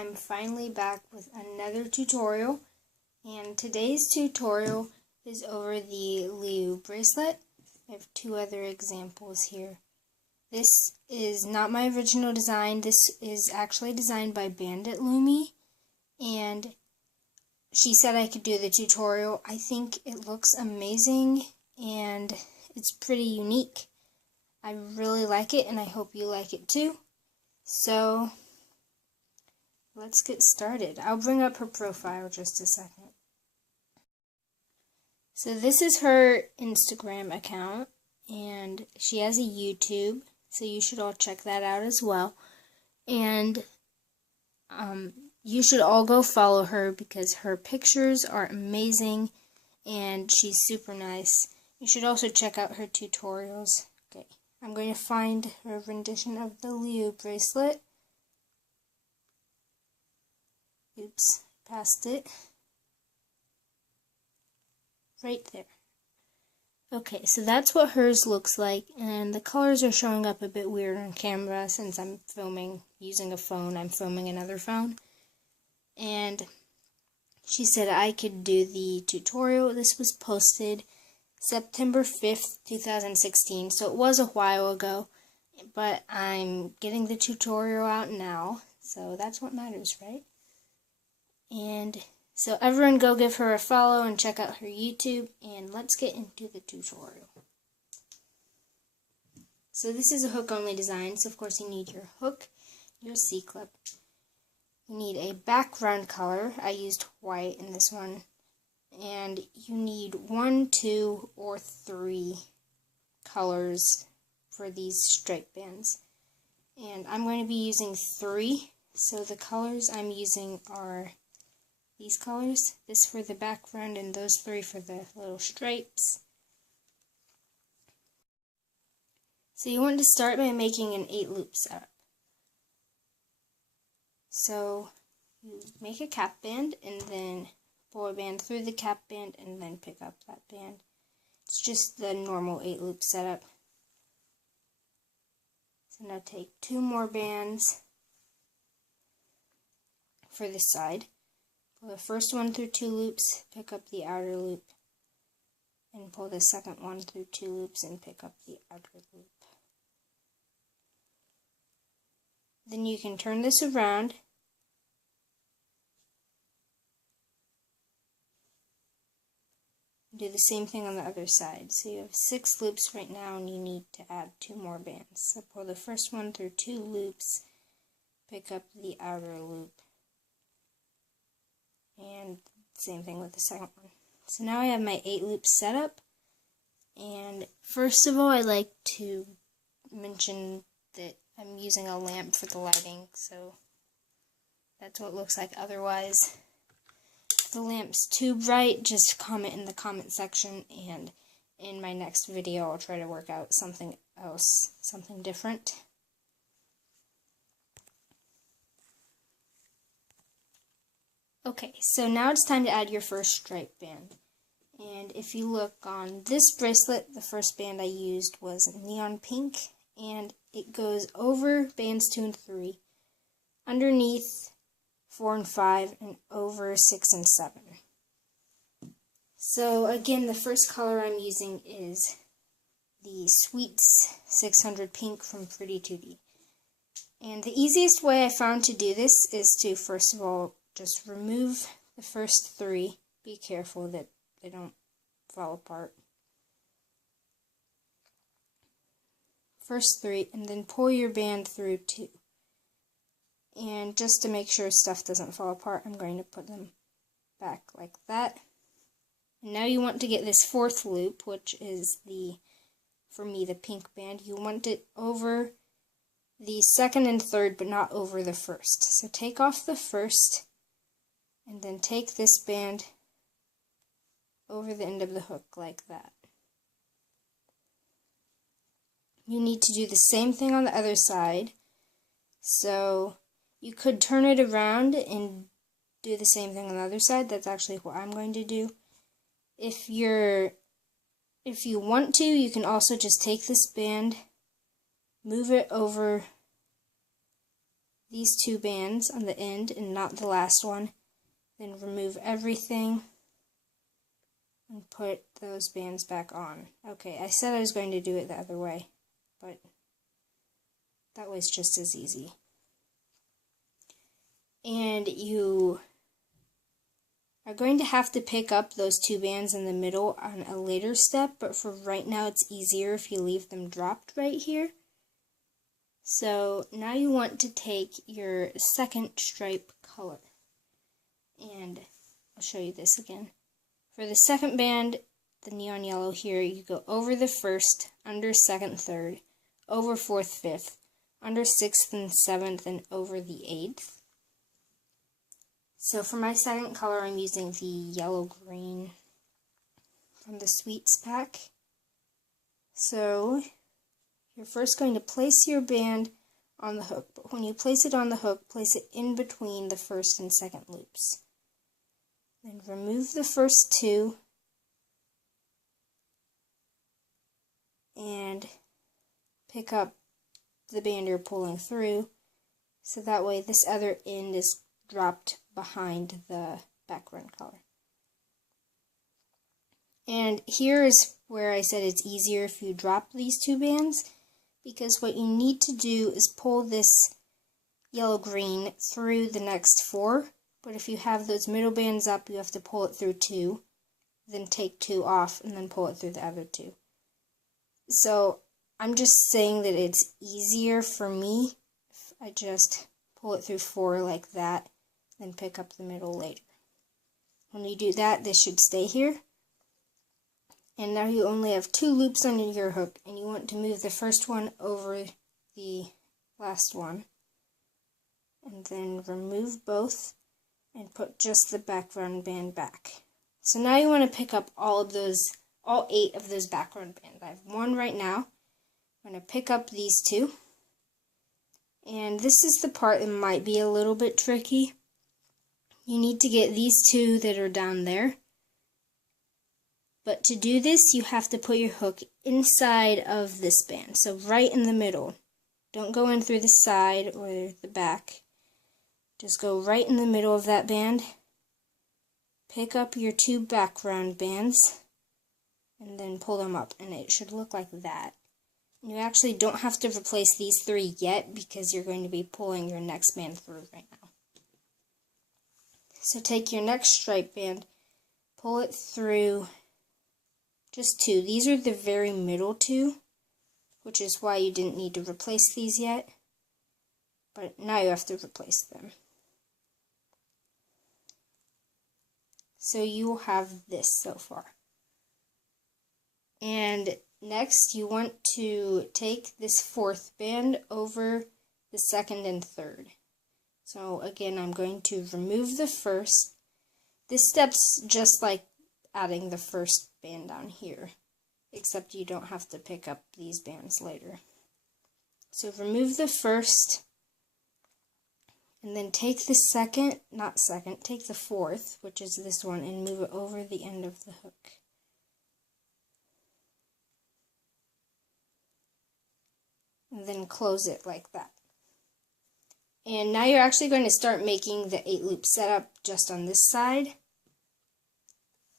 I'm finally back with another tutorial, and today's tutorial is over the Liu Bracelet. I have two other examples here. This is not my original design. This is actually designed by banditloomie, and she said I could do the tutorial. I think it looks amazing, and it's pretty unique. I really like it, and I hope you like it too. So let's get started. I'll bring up her profile just a second. So this is her Instagram account, and she has a YouTube, so you should all check that out as well. And you should all go follow her because her pictures are amazing, and she's super nice. You should also check out her tutorials. Okay, I'm going to find her rendition of the Liu Bracelet. Oops, passed it. Right there. Okay, so that's what hers looks like, and the colors are showing up a bit weird on camera since I'm filming using a phone. I'm filming another phone. And she said I could do the tutorial. This was posted September 5th, 2016, so it was a while ago, but I'm getting the tutorial out now, so that's what matters, right? And so everyone go give her a follow and check out her YouTube, and let's get into the tutorial. So this is a hook-only design, so of course you need your hook, your C-clip. You need a background color. I used white in this one. And you need 1, 2, or 3 colors for these stripe bands. And I'm going to be using 3, so the colors I'm using are these colors, this for the background and those 3 for the little stripes. So you want to start by making an 8-loop setup. So you make a cap band and then pull a band through the cap band and then pick up that band. It's just the normal 8-loop setup. So now take 2 more bands for this side. Pull the first one through 2 loops, pick up the outer loop, and pull the second one through 2 loops and pick up the outer loop. Then you can turn this around and do the same thing on the other side. So you have 6 loops right now and you need to add 2 more bands. So pull the first one through 2 loops, pick up the outer loop. And same thing with the second one. So now I have my 8 loops set up. And first of all, I like to mention that I'm using a lamp for the lighting. So that's what it looks like. Otherwise, if the lamp's too bright, just comment in the comment section. And in my next video, I'll try to work out something else, something different. Okay, so now it's time to add your first stripe band. And if you look on this bracelet, the first band I used was neon pink, and it goes over bands 2 and 3, underneath 4 and 5, and over 6 and 7. So again, the first color I'm using is the Sweets 600 Pink from Pretty 2D. And the easiest way I found to do this is to, first of all, just remove the first 3. Be careful that they don't fall apart. First 3, and then pull your band through 2. And just to make sure stuff doesn't fall apart, I'm going to put them back like that. And now you want to get this 4th loop, which is for me, the pink band. You want it over the 2nd and 3rd, but not over the 1st. So take off the 1st, and then take this band over the end of the hook like that. You need to do the same thing on the other side. So you could turn it around and do the same thing on the other side. That's actually what I'm going to do. If you want to, you can also just take this band, move it over these two bands on the end and not the last one. Then remove everything and put those bands back on. Okay, I said I was going to do it the other way, but that was just as easy. And you are going to have to pick up those two bands in the middle on a later step, but for right now it's easier if you leave them dropped right here. So now you want to take your second stripe color, and I'll show you this again. For the second band, the neon yellow here, you go over the first, under second, third, over fourth, fifth, under sixth and seventh, and over the eighth. So for my second color, I'm using the yellow-green from the Sweets pack. So you're first going to place your band on the hook, but when you place it on the hook, place it in between the first and second loops. Then remove the first two and pick up the band you're pulling through, so that way this other end is dropped behind the background color. And here is where I said it's easier if you drop these two bands, because what you need to do is pull this yellow-green through the next four, but if you have those middle bands up, you have to pull it through two, then take two off, and then pull it through the other two. So I'm just saying that it's easier for me if I just pull it through four like that, then pick up the middle later. When you do that, this should stay here. And now you only have two loops under your hook, and you want to move the first one over the last one. And then remove both and put just the background band back. So now you want to pick up all 8 of those background bands. I have one right now. I'm going to pick up these two. And this is the part that might be a little bit tricky. You need to get these two that are down there. But to do this, you have to put your hook inside of this band, so right in the middle. Don't go in through the side or the back. Just go right in the middle of that band. Pick up your two background bands, and then pull them up, and it should look like that. You actually don't have to replace these 3 yet, because you're going to be pulling your next band through right now. So take your next stripe band, pull it through just 2. These are the very middle 2, which is why you didn't need to replace these yet. But now you have to replace them. So you will have this so far. And next you want to take this 4th band over the 2nd and 3rd. So again, I'm going to remove the first. This step's just like adding the first band down here, except you don't have to pick up these bands later. So remove the first, and then take the take the 4th, which is this one, and move it over the end of the hook. And then close it like that. And now you're actually going to start making the 8-loop setup just on this side.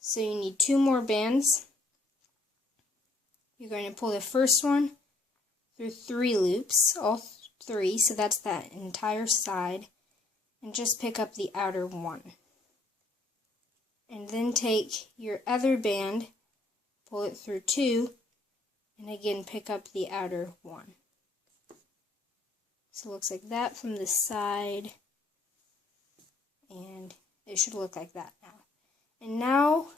So you need 2 more bands. You're going to pull the first one through 3 loops, all 3, so that's that entire side, and just pick up the outer one. And then take your other band, pull it through 2, and again pick up the outer one. So it looks like that from the side, and it should look like that now. And now,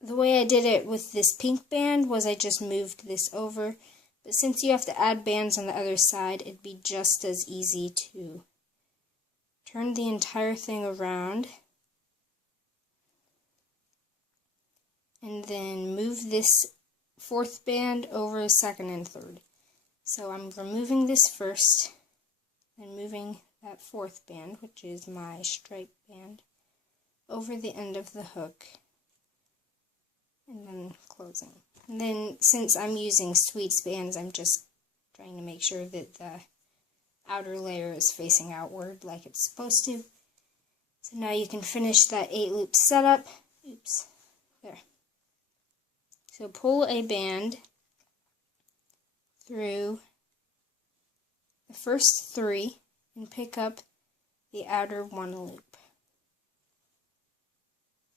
the way I did it with this pink band was I just moved this over, but since you have to add bands on the other side, it'd be just as easy to turn the entire thing around and then move this 4th band over 2nd and 3rd. So I'm removing this first, and moving that 4th band, which is my stripe band, over the end of the hook, and then closing. And then, since I'm using Sweets bands, I'm just trying to make sure that the outer layer is facing outward like it's supposed to. So now you can finish that 8 loop setup. Oops, there. So pull a band through the first 3 and pick up the outer 1 loop.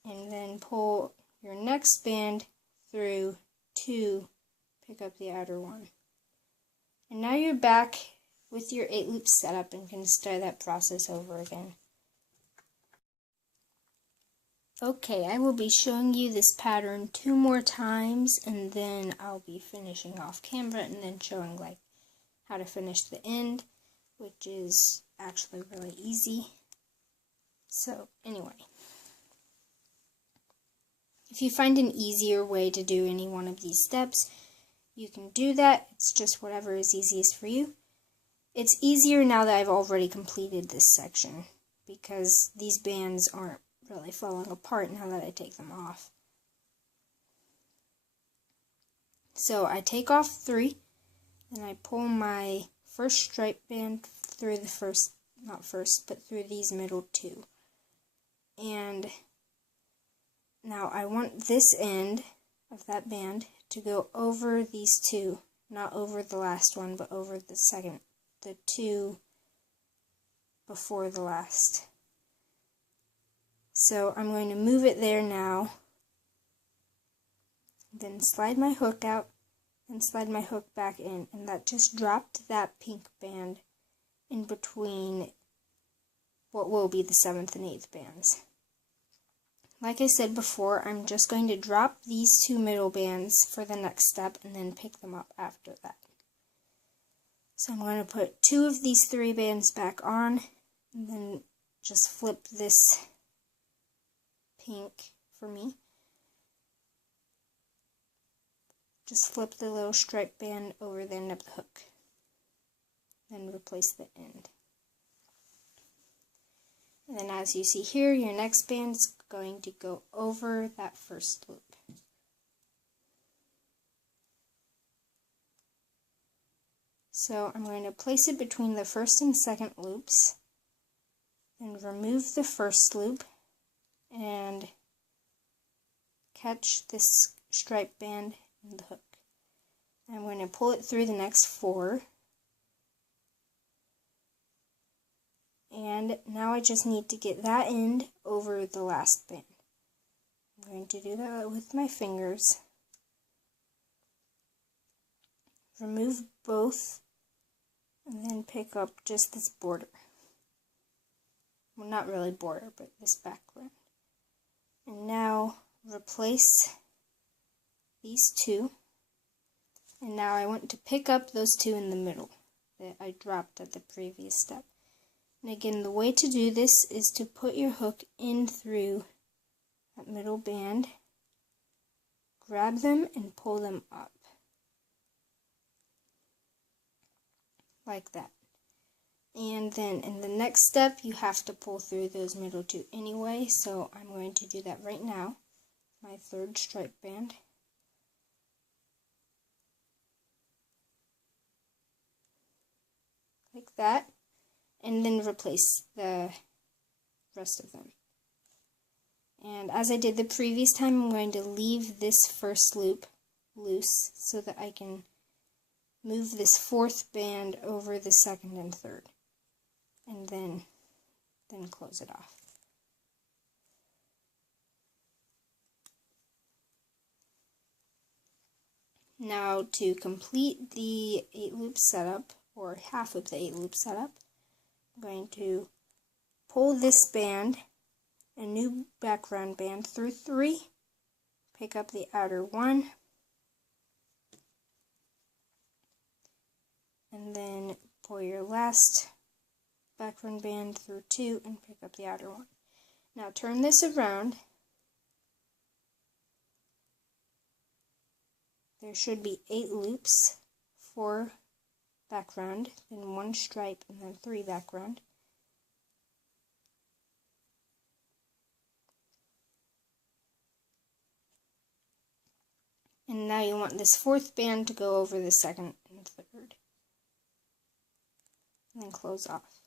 And then pull your next band through 2, pick up the outer 1. And now you're back with your 8 loop setup and can start that process over again. Okay, I will be showing you this pattern 2 more times, and then I'll be finishing off camera and then showing like how to finish the end, which is actually really easy. So anyway, if you find an easier way to do any one of these steps, you can do that. It's just whatever is easiest for you. It's easier now that I've already completed this section because these bands aren't really falling apart now that I take them off. So I take off 3 and I pull my first stripe band through the through these middle 2. And now I want this end of that band to go over these 2, not over the last one, but over the 2 before the last. So I'm going to move it there now, then slide my hook out, and slide my hook back in, and that just dropped that pink band in between what will be the 7th and 8th bands. Like I said before, I'm just going to drop these 2 middle bands for the next step and then pick them up after that. So I'm going to put 2 of these 3 bands back on, and then just flip this pink for me. Just flip the little stripe band over the end of the hook. Then replace the end. And then as you see here, your next band is going to go over that first loop. So I'm going to place it between the first and second loops, then remove the first loop and catch this stripe band in the hook. I'm going to pull it through the next 4. And now I just need to get that end over the last band. I'm going to do that with my fingers. Remove both and then pick up just this border. Well, not really border, but this background. And now replace these 2. And now I want to pick up those 2 in the middle that I dropped at the previous step. And again, the way to do this is to put your hook in through that middle band, grab them and pull them up. Like that. And then in the next step, you have to pull through those middle 2 anyway, so I'm going to do that right now. My 3rd stripe band. Like that. And then replace the rest of them. And as I did the previous time, I'm going to leave this first loop loose so that I can move this 4th band over the 2nd and 3rd. And then close it off. Now to complete the 8 loop setup, or half of the 8 loop setup, I'm going to pull this band, a new background band, through 3, pick up the outer 1, and then pull your last background band through 2 and pick up the outer 1. Now turn this around. There should be 8 loops, 4 background, then 1 stripe, and then 3 background. And now you want this 4th band to go over the 2nd and 3rd. and then close off.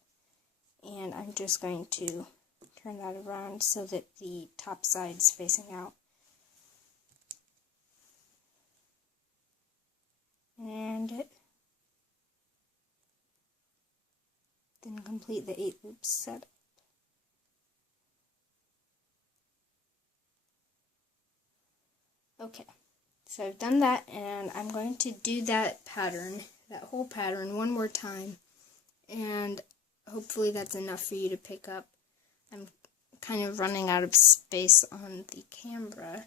And I'm just going to turn that around so that the top side's facing out. And then complete the 8 loops setup. Okay, so I've done that, and I'm going to do that pattern, that whole pattern, one more time, and hopefully that's enough for you to pick up. I'm kind of running out of space on the camera.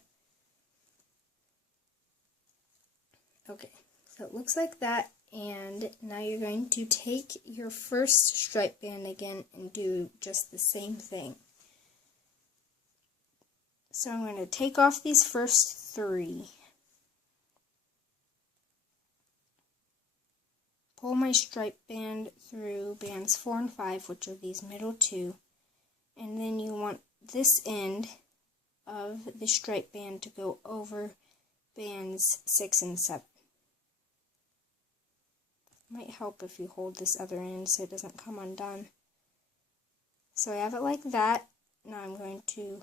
Okay, so it looks like that, and now you're going to take your first stripe band again and do just the same thing. So I'm going to take off these first 3, pull my stripe band through bands 4 and 5, which are these middle 2, and then you want this end of the stripe band to go over bands 6 and 7. Might help if you hold this other end so it doesn't come undone. So I have it like that. Now I'm going to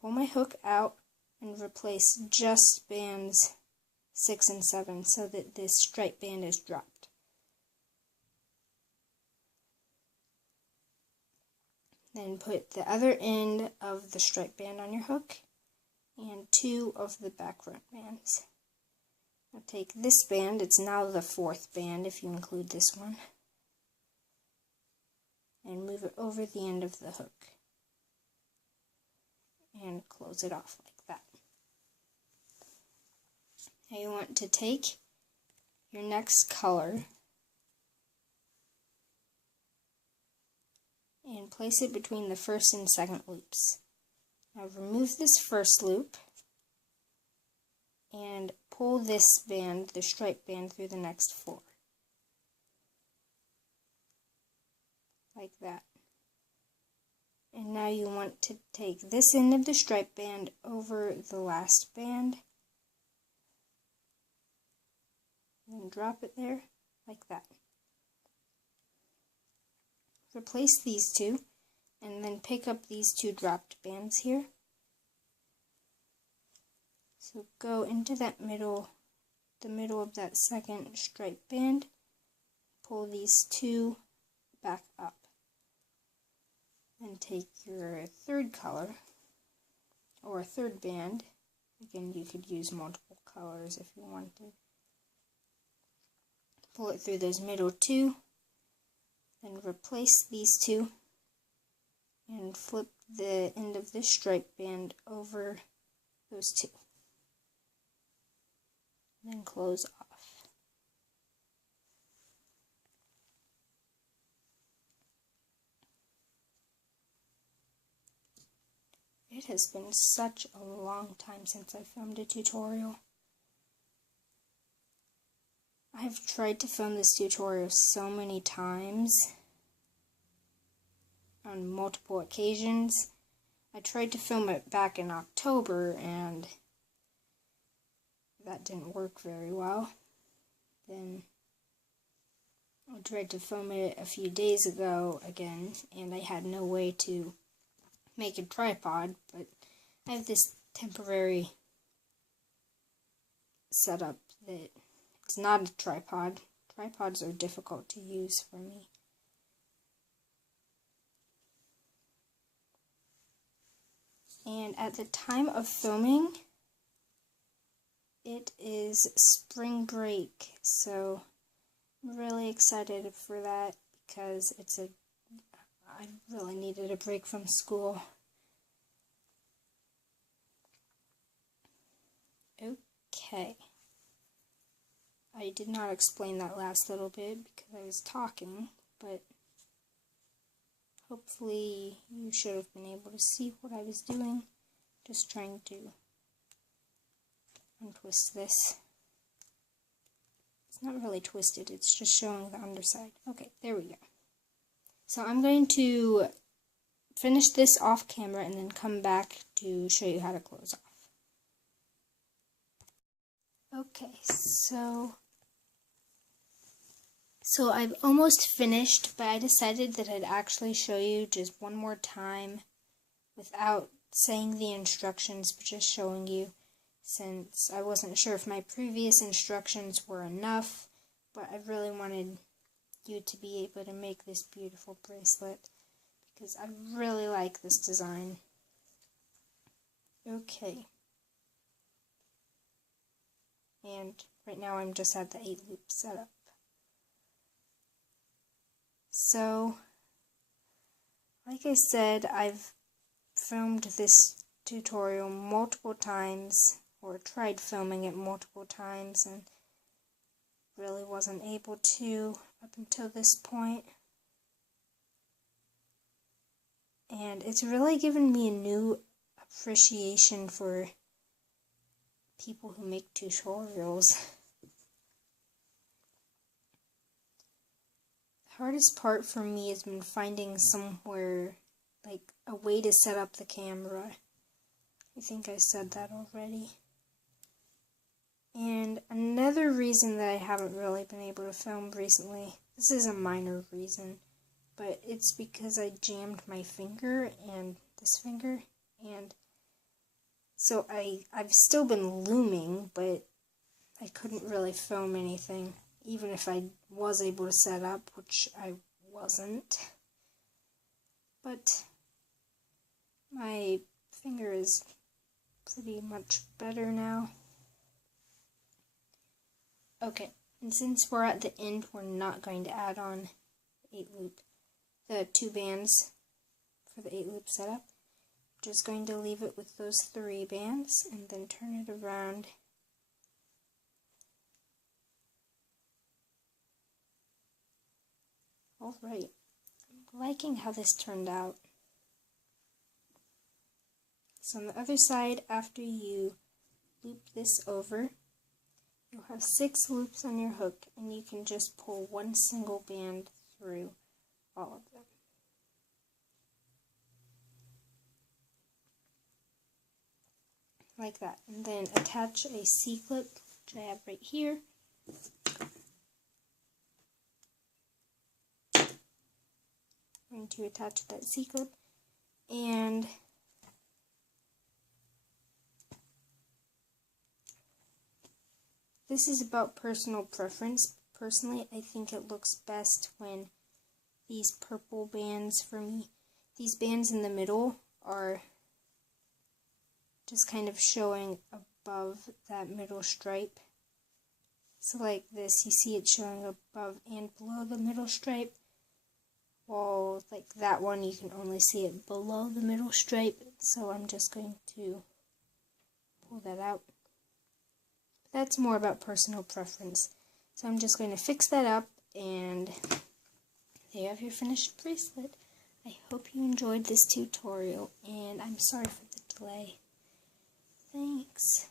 pull my hook out and replace just bands 6 and 7 so that this stripe band is dropped. Then put the other end of the stripe band on your hook and 2 of the back front bands. Now take this band, it's now the 4th band if you include this one, and move it over the end of the hook and close it off like that. Now you want to take your next color and place it between the first and second loops. Now remove this first loop and pull this band, the stripe band, through the next 4. Like that. And now you want to take this end of the stripe band over the last band and drop it there like that. Replace these 2 and then pick up these 2 dropped bands here. So go into that middle, the middle of that second stripe band, pull these 2 back up. Then take your 3rd color, or 3rd band. Again, you could use multiple colors if you wanted. Pull it through those middle 2, then replace these 2, and flip the end of this stripe band over those 2. Then close off. It has been such a long time since I filmed a tutorial. I've tried to film this tutorial so many times on multiple occasions. I tried to film it back in October and that didn't work very well. Then I tried to film it a few days ago again and I had no way to make a tripod, but I have this temporary setup that it's not a tripod. Tripods are difficult to use for me. And at the time of filming, it is spring break, so I'm really excited for that because I really needed a break from school. Okay. I did not explain that last little bit because I was talking, but hopefully you should have been able to see what I was doing. Just trying to untwist this. It's not really twisted, it's just showing the underside. Okay, there we go. So I'm going to finish this off camera and then come back to show you how to close off. Okay, so So I've almost finished, but I decided that I'd actually show you just one more time without saying the instructions, but just showing you, since I wasn't sure if my previous instructions were enough, but I really wanted you to be able to make this beautiful bracelet because I really like this design. Okay. And right now I'm just at the 8 loop setup. So, like I said, I've filmed this tutorial multiple times, or tried filming it multiple times, and really wasn't able to up until this point. And it's really given me a new appreciation for people who make tutorials. The hardest part for me has been finding somewhere, like a way to set up the camera. I think I said that already. And another reason that I haven't really been able to film recently, this is a minor reason, but it's because I jammed my finger and this finger, and so I've still been looming, but I couldn't really film anything, even if I was able to set up, which I wasn't. But my finger is pretty much better now. Okay, and since we're at the end, we're not going to add on 8 loop, the 2 bands for the 8 loop setup. Just going to leave it with those 3 bands and then turn it around. Alright, I'm liking how this turned out. So on the other side, after you loop this over, you'll have 6 loops on your hook, and you can just pull one single band through all of them. Like that. And then attach a C-clip, which I have right here. I'm going to attach that C-clip, and this is about personal preference. Personally, I think it looks best when these purple bands, for me, these bands in the middle are just kind of showing above that middle stripe. So like this, you see it showing above and below the middle stripe. While like that one, you can only see it below the middle stripe. So I'm just going to pull that out. That's more about personal preference. So I'm just going to fix that up, and there you have your finished bracelet. I hope you enjoyed this tutorial, and I'm sorry for the delay. Thanks.